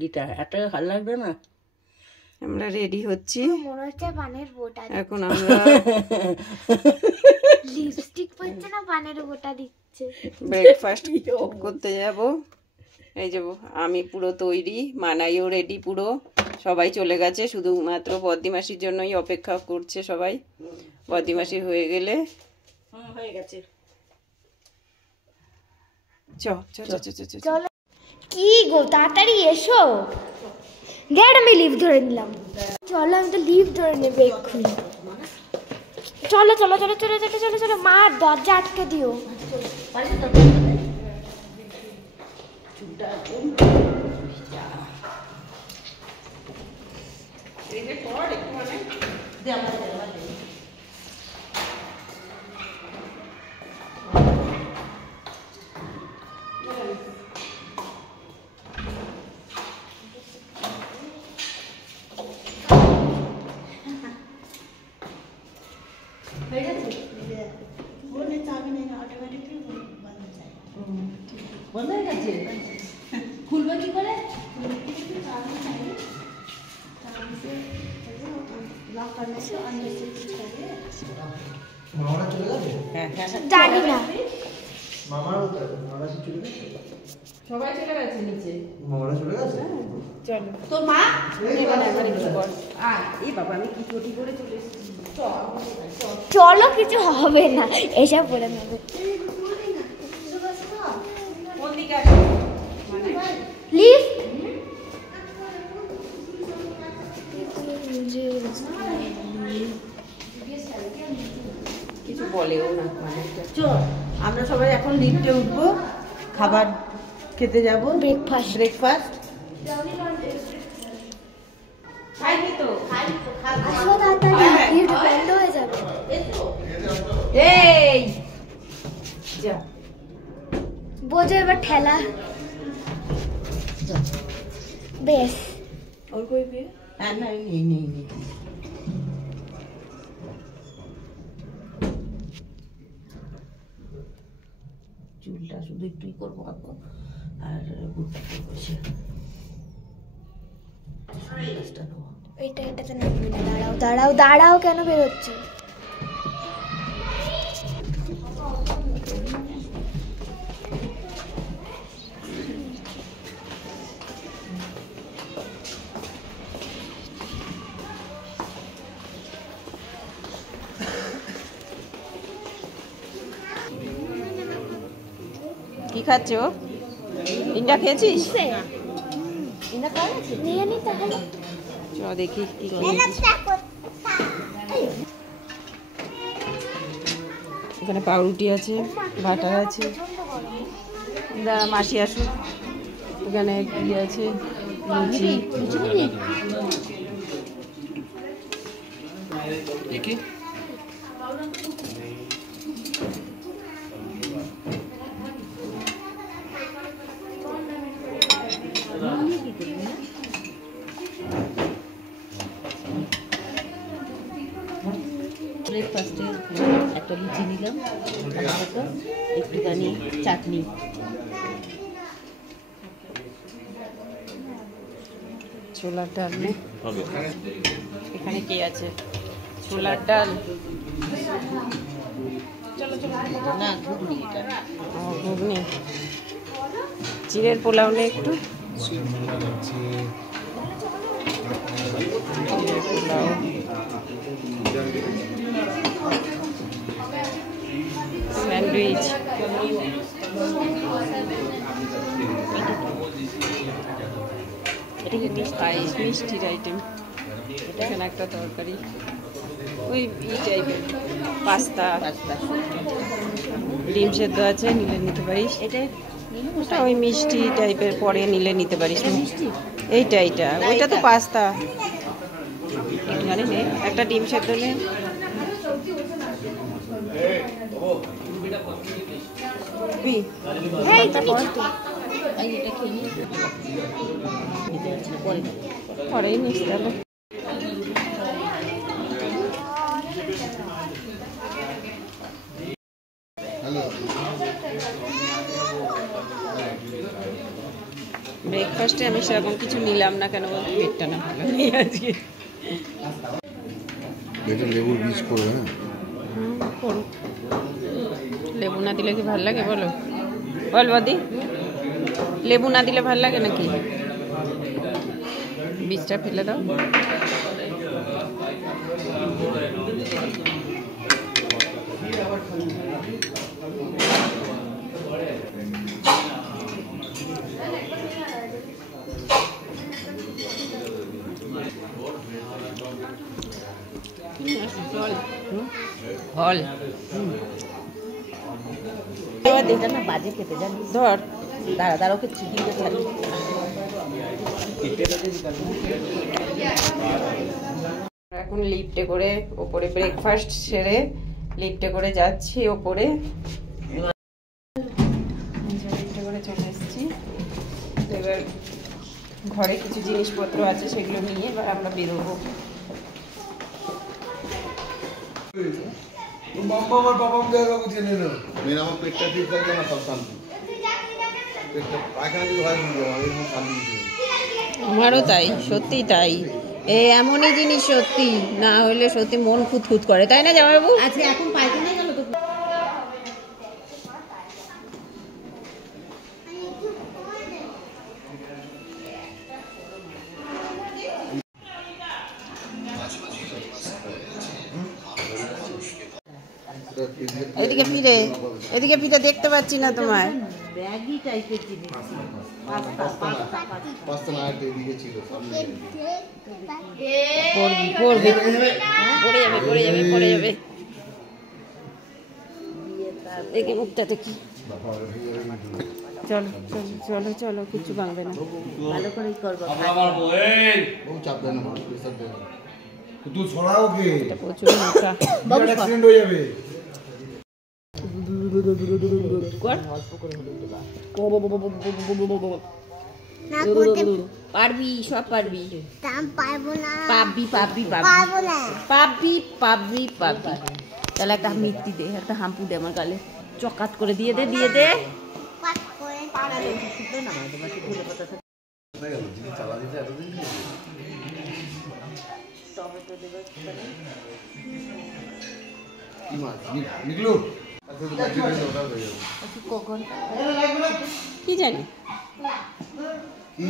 Guitar এত ভালো লাগবে না। আমরা রেডি হচ্ছি, মনে হচ্ছে পানের বোটা এখন আমরা লিপস্টিক পরছে না পানের বোটা দিচ্ছে। ব্রেকফাস্ট করতে যাব। এই যে আমি পুরো তৈরি, মানাইও রেডি, পুরো সবাই চলে গেছে, শুধুমাত্র বদ্দিমাসির জন্যই অপেক্ষা করছে সবাই। বদ্দিমাসির হয়ে গেলে হয়ে গেছে। চলো কি গো তাড়াতাড়ি এসো, দেখ আমি লিভ ধরে নিলাম। চলো আমি তো লিভ ধরে নেবো এক্ষুনি। চলো চলো চলো চলো চলো চলো চলো, মা দরজা আটকে দিও। খুলবে কি করে? জানি না সবাই চলে গেছে নিচে। চলো তোর মা এই বাবা আমি কি চটি করে চলে এসেছি। চলো কিছু হবে না, এসব বলে নেবে। কোন দিকে আসো? লিভ কিছু বলেও না মানে। চল আমরা সবাই এখন লিফটে উঠবো, খাবার খেতে যাব, ব্রেকফাস্ট। ব্রেকফাস্ট। খাইনি তো। আসো তাড়াতাড়ি, লিফট বন্ধ হয়ে যাবে। এই যা বোঝো এবার ঠেলা। বেশ ওর কই বিয়ে? হ্যাঁ না নেই নেই নেই। চুলটা শুধু একটুই করবো এখন, আর বুটটা করবো সে গাছটা নেবো। এটাতে নামবে না, দাঁড়াও দাঁড়াও দাঁড়াও, কেন বেরোচ্ছে? কি খাচ্ছ? ইন্ডা খেয়েছিস? নিয়ে নি তাহলে। চ দেখি কি খেয়েছিস। এখানে পাউরুটি আছে, বাটার আছে। দাঁড়া মাসি আসুক। এখানে কি আছে, লুচি। ব্রেকফাস্টে একটা লুচি নিলাম, একটুখানি চাটনি। ছোলার ডাল নেই এখানে। কে আছে? ছোলার ডাল না ঘুগনি, এটা ঘুগনি। চিড়ের পোলাও নেই একটু? পোলাও, স্যান্ডউইচ। এটা কি পায়েস, মিষ্টির আইটেম। এখানে একটা তরকারি, ওই ই টাইপের পাস্তা। ডিম সেদ্ধ আছে, নিলে নিতে পারিস। এটা ওই মিষ্টি টাইপের, পরে নিলে নিতে পারিস। এইটা ওইটা তো পাস্তা। একটুখানি নে, একটা ডিম সেদ্ধ নে। পরেই নিস তাহলে। ব্রেকফাস্ট ব্রেকফাস্টে আমি সেরকম কিছু নিলাম না, কেন বলতে পেটটা না ভালো নেই আজকে। এটা লেবুর বীজ করবে না? করুক, লেবু না দিলে কি ভাল লাগে বলো? বল বদি, লেবু না দিলে ভাল লাগে নাকি? বীজটা ফেলে দাও। ফল না বাজে খেতে জানিস। ধর, দাঁড়া দাঁড়া, ওকে চিকিংটা ছাড়ি। এখন লিফটে করে ওপরে ব্রেকফাস্ট সেরে লিফটে করে যাচ্ছি ওপরে। লিফটে করে চলে এসেছি। তো এবার ঘরে কিছু জিনিসপত্র আছে, সেগুলো নিয়ে এবার আমরা বেরোবো। আমার পেটটা ঠিক থাকবে না, সব শান্তি। পেটটা পায়খানা যদি হয় শান্তি কিছু নেই। আমারও তাই, সত্যি তাই। এমনই জিনিস সত্যি না হলে সত্যি মন খুঁতখুত করে, তাই না জামাইবাবু? আচ্ছা এখন পায়খানায় গেল তো। এদিকে ফিরে দেখতে পাচ্ছি না তোমার। ব্যাগি টাইপের জিনিস। পাঁচটা না একটা এদিকে ছিল, সামনে পড়ে যাবে। দেখি মুখটা দেখি। চলো চলো চলো চলো, কিছু ভাঙবে না। ভালো করেই করবো। বহু চাপ দেয় না, প্রেসার দেয় না। তুই ছড়াও কে? এটা প্রচুর মোটা। অ্যাক্সিডেন্ট হয়ে যাবে। পারবি, সব পারবি। পাবি। তাহলে একটা মিষ্টি দে, একটা হাম্পু দে আমার গালে, চকাত করে দিয়ে দে। কি মাছ? নিকলু? কি জানি কি?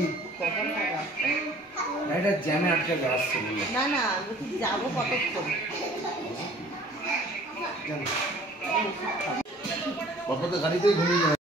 এটা জ্যামে আটকে আসছে। না না, আমি ঠিক যাবো কতক্ষণ। বাবা তো গাড়িতেই ঘুমিয়ে যায়।